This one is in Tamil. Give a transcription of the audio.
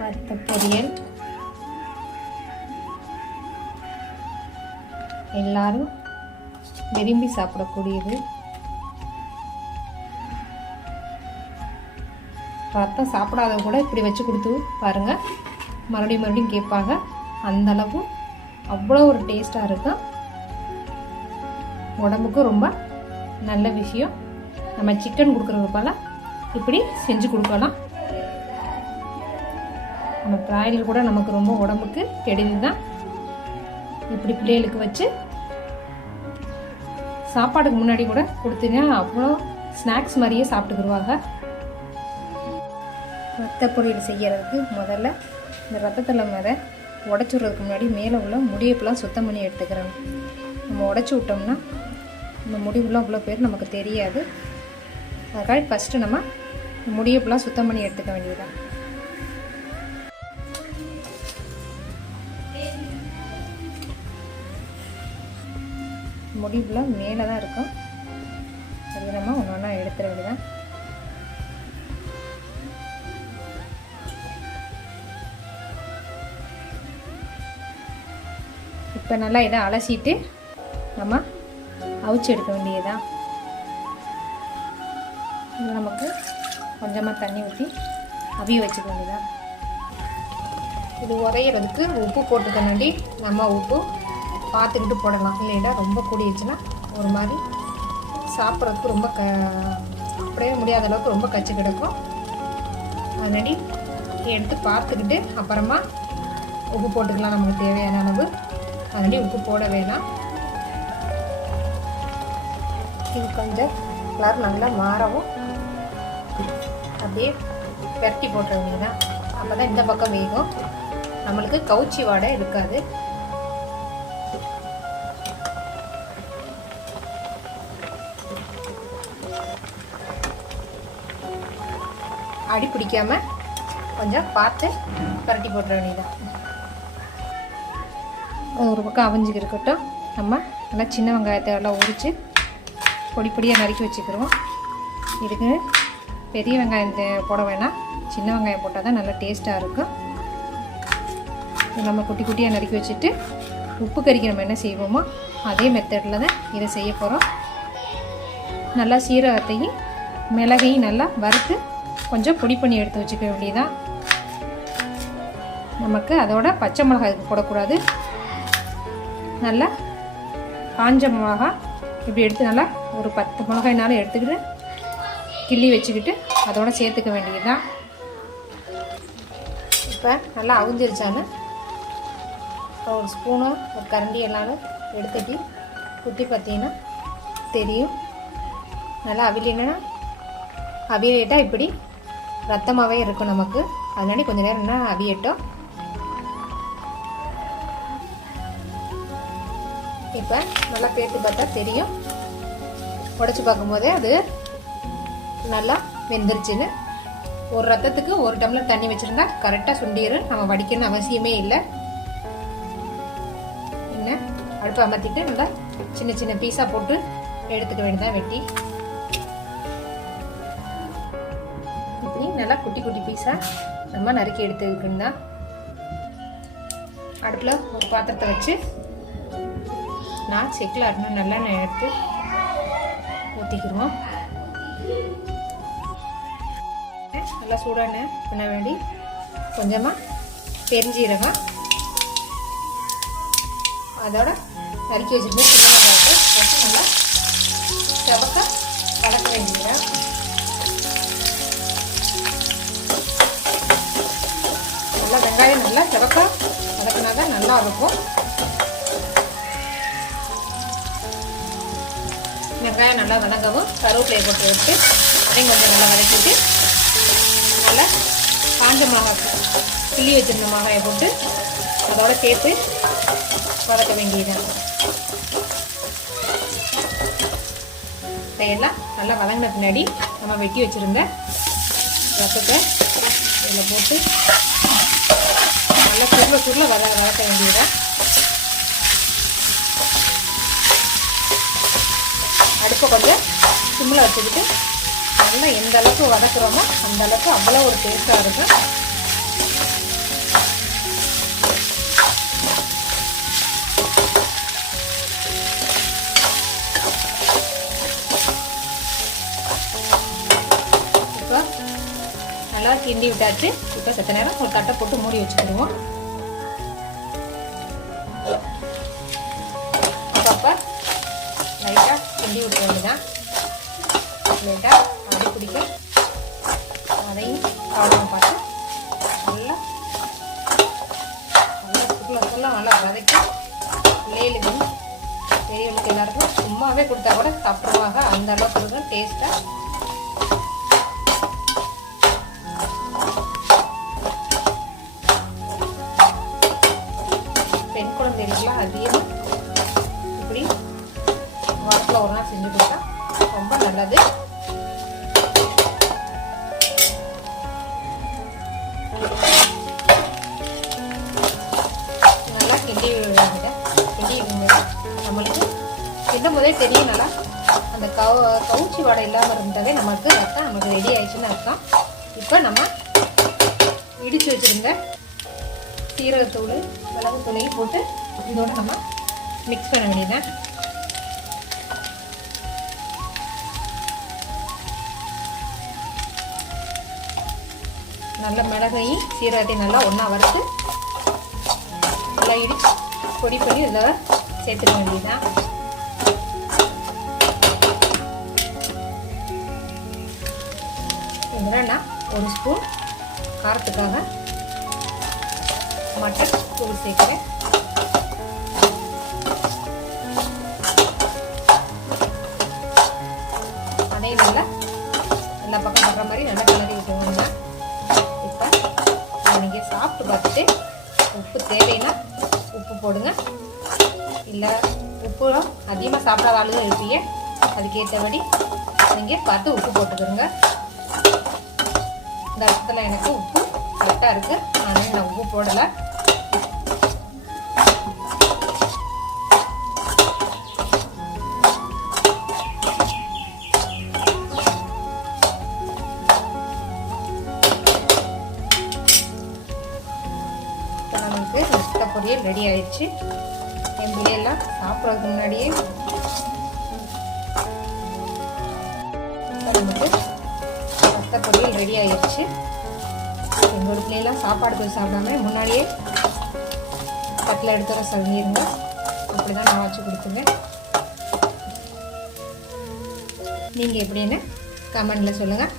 வத்த பொரியல் எல்லாரும் விரும்பி சாப்பிடக்கூடியது. ரத்தம் சாப்பிடாதவங்க கூட இப்படி வச்சு கொடுத்து பாருங்கள், மறுபடியும் மறுபடியும் கேட்பாங்க. அந்தளவு அவ்வளோ ஒரு டேஸ்ட்டாக இருக்கும். உடம்புக்கு ரொம்ப நல்ல விஷயம். நம்ம சிக்கன் கொடுக்குறது போல இப்படி செஞ்சு கொடுக்கலாம். நம்ம பிராய்லர் கூட நமக்கு ரொம்ப உடம்புக்கு கெடுதல் தான். இப்படி பிள்ளைகளுக்கு வச்சு சாப்பாடுக்கு முன்னாடி கூட கொடுத்தீங்கன்னா அவ்வளோ ஸ்நாக்ஸ் மாதிரியே சாப்பிட்டுக்குருவாங்க. ரத்த பொரியல் செய்கிறதுக்கு முதல்ல இந்த ரத்தத்தில் மேலே உடச்சுடுறதுக்கு முன்னாடி மேலே உள்ள முடியப்பெல்லாம் சுத்தம் பண்ணி எடுத்துக்கிறோம். நம்ம உடச்சி விட்டோம்னா நம்ம முடிவுலாம் அவ்வளோ பேர் நமக்கு தெரியாது. அதுக்காக ஃபஸ்ட்டு நம்ம முடியப்பெல்லாம் சுத்தம் பண்ணி எடுத்துக்க வேண்டியதுதான். முடிவுலாம் மேலே தான் இருக்கும், அது நம்ம ஒன்று ஒன்றா எடுத்துட வேண்டியதான். இப்போ நல்லா இதை அலசிட்டு நம்ம அவிச்சு எடுக்க வேண்டியதுதான். இது நமக்கு கொஞ்சமாக தண்ணி ஊற்றி அவிய வச்சுக்க வேண்டியதான். இது உரையிறதுக்கு உப்பு போட்டுக்கணுண்டி நம்ம உப்பு பார்த்துக்கிட்டு போடலாம். இல்லைன்னா ரொம்ப கூடிடுச்சுன்னா ஒரு மாதிரி சாப்பிட்றதுக்கு ரொம்ப அப்படியே முடியாத அளவுக்கு ரொம்ப கச்சி கிடக்கும். அதனாடி எடுத்து பார்த்துக்கிட்டு அப்புறமா உப்பு போட்டுக்கலாம் நமக்கு தேவையான அளவு. அதனாடி உப்பு போட வேணாம். இது கொஞ்சம் கலர் நல்லா மாறவும் அப்படியே பெரட்டி போட்டுற வேண்டியதான். அப்போ தான் இந்த பக்கம் வேகும், நம்மளுக்கு கவுச்சி வாடை இருக்காது. அடி பிடிக்காமல் கொஞ்சம் பார்த்து பரட்டி போட்டுற வேண்டியதான். ஒரு பக்கம் அவிஞ்சுக்கு இருக்கட்டும். நம்ம நல்லா சின்ன வெங்காயத்தை எல்லாம் உரித்து பொடி பொடியாக நறுக்கி வச்சுக்கிறோம். இதுக்கு பெரிய வெங்காயம் போட வேணாம், சின்ன வெங்காயம் போட்டால் தான் நல்லா டேஸ்ட்டாக இருக்கும். நம்ம குட்டி குட்டியாக நறுக்கி வச்சுட்டு உப்பு கறிக்கு நம்ம என்ன செய்வோமோ அதே மெத்தடில் தான் இதை செய்ய போகிறோம். நல்லா சீரகத்தையும் மிளகையும் நல்லா வறுத்து கொஞ்சம் பொடி பண்ணி எடுத்து வச்சுக்க வேண்டியதான். நமக்கு அதோட பச்சை மிளகாய் போடக்கூடாது. நல்லா காஞ்ச மிளகாய் இப்படி எடுத்து நல்லா ஒரு 10 மிளகாய்னாலும் எடுத்துக்கிட்டு கிள்ளி வச்சுக்கிட்டு அதோட சேர்த்துக்க வேண்டியதுதான். இப்போ நல்லா அவிஞ்சிருச்சான்னு ஒரு ஸ்பூனு ஒரு கரண்டி எல்லாரும் எடுத்துட்டு குத்தி பார்த்தீங்கன்னா தெரியும். நல்லா அவிலினா அவியட்டால் இப்படி ரத்தமாகவே இருக்கும் நமக்கு. அதனால கொஞ்சம் நேரம் என்ன அவியட்டும். இப்போ நல்லா பேர்த்து பார்த்தா தெரியும். உடச்சி பார்க்கும்போதே அது நல்லா வெந்துருச்சுன்னு. ஒரு ரத்தத்துக்கு ஒரு டம்ளர் தண்ணி வச்சுருந்தா கரெக்டாக சுண்டிடும். நம்ம வடிக்கணும்னு அவசியமே இல்லை. என்ன அடுப்பை அமர்த்திட்டு நல்லா சின்ன சின்ன பீஸாக போட்டு எடுத்துக்க வேண்டியதான். வெட்டி இப்படி நல்லா குட்டி குட்டி பீஸாக நம்ம நறுக்கி எடுத்துக்கிட்டு தான் அடுப்பில் ஒரு பாத்திரத்தை வச்சு நான் செக்கில் ஆட்டணும் நல்லெண்ணெய் எடுத்து ஊற்றிக்கிடுவோம். நல்லா சூடான பண்ண வேண்டி கொஞ்சமாக பெருஞ்சீரகம், அதோட நறுக்கி வச்சுருந்த சின்ன வெங்காயத்தை போட்டு நல்லா செவக்க வதக்க வேண்டியது. நல்லா வெங்காயம் நல்லா செவக்க வதக்கினா தான் நல்லா இருக்கும். வெங்காயம் நல்லா வதங்கவும் கருவேப்பிலையை போட்டு விட்டு அதையும் கொஞ்சம் நல்லா வதக்கிட்டு நல்லா காஞ்ச மிளகாய் கிள்ளி வச்சிருந்த மிளகாயை போட்டு அதோட சேர்த்து வதக்க வேண்டியது. இதையெல்லாம் நல்லா வதங்கின பின்னாடி நம்ம வெட்டி வச்சுருந்த ரசத்தை இதில் போட்டு நல்லா சுருள வதக்க வேண்டியதை. அடுப்பை கொஞ்சம் சிம்மில் வச்சுக்கிட்டு நல்லா எந்த அளவுக்கு வதக்குறோமோ அந்த அளவுக்கு அவ்வளோ ஒரு டேஸ்ட்டாக இருக்கும். கிண்டி விட்டாச்சு. இப்போ செத்த நேரம் ஒரு தட்டை போட்டு மூடி வச்சுக்கிடுவோம். அப்பப்போ லைட்டாக கிண்டி விட வேண்டியதான். லைட்டாக அடி பிடிக்க அதையும் கவனமாக பார்த்து நல்லா சுருளெல்லாம் நல்லா வதக்கி பிள்ளைகளுக்கு பெரியவங்களுக்கு எல்லாருக்கும் சும்மாவே கொடுத்தா கூட சாப்பிடுவாங்க. அந்த அளவுக்கு இருக்கும் டேஸ்ட்டாக. பெண் குழந்தைகளுக்குலாம் அதிகமாக இப்படி வாரத்தில் ஒரு நாள் செஞ்சு கொடுத்தா ரொம்ப நல்லது. நல்லா கிண்டி விடுவாங்க. கிண்டி விடும்போது நம்மளுக்கு கிண்டும் போதே தெரியும் நல்லா அந்த கவுச்சி வாடை இல்லாமல் இருந்தாலே நம்மளுக்கு ரத்தம் நமக்கு ரெடி ஆயிடுச்சுன்னு அர்த்தம். இப்போ நம்ம இடித்து வச்சுருந்த சீரகத்தூள் மிளகுத்தூளையும் போட்டு இதோடு நம்ம மிக்ஸ் பண்ண வேண்டியதான். நல்லா மிளகையும் சீரகத்தையும் நல்லா ஒன்றா வறுத்து நல்லா இடிச்சு பொடி பண்ணி இதில் சேர்த்துக்க வேண்டியதுதான். இதில் நான் ஒரு ஸ்பூன் காரத்துக்காக மட்டன் தூள் சேர்க்குறேன். அதே நல்லா எல்லா பக்கம் படுற மாதிரி நல்லா கலரி விட்டுருவாங்க. இப்போ நீங்கள் சாப்பிட்டு பார்த்துட்டு உப்பு தேவைன்னா உப்பு போடுங்க. இல்லை உப்பு அதிகமாக சாப்பிடாத ஆளுங்க இருப்பீங்க, அதுக்கேற்றபடி நீங்கள் பார்த்து உப்பு போட்டுக்கிறோங்க. இந்த இடத்துல எனக்கு உப்பு கரெக்டாக இருக்குது, அதனால் நான் உப்பு போடலை. இப்போ நமக்கு ரத்த பொரியல் ரெடி ஆயிடுச்சு. என் பிள்ளையெல்லாம் சாப்பிட்றதுக்கு முன்னாடியே நமக்கு ரத்த பொரியல் ரெடி ஆயிடுச்சு. எங்களோட பிள்ளையெல்லாம் சாப்பாடு போய் சாப்பிடாம முன்னாடியே தட்டில் எடுத்து வர சொல்லிடுங்க. அப்படி தான் நான் வச்சு கொடுத்துருவேன். நீங்கள் எப்படின்னு கமெண்டில் சொல்லுங்கள்.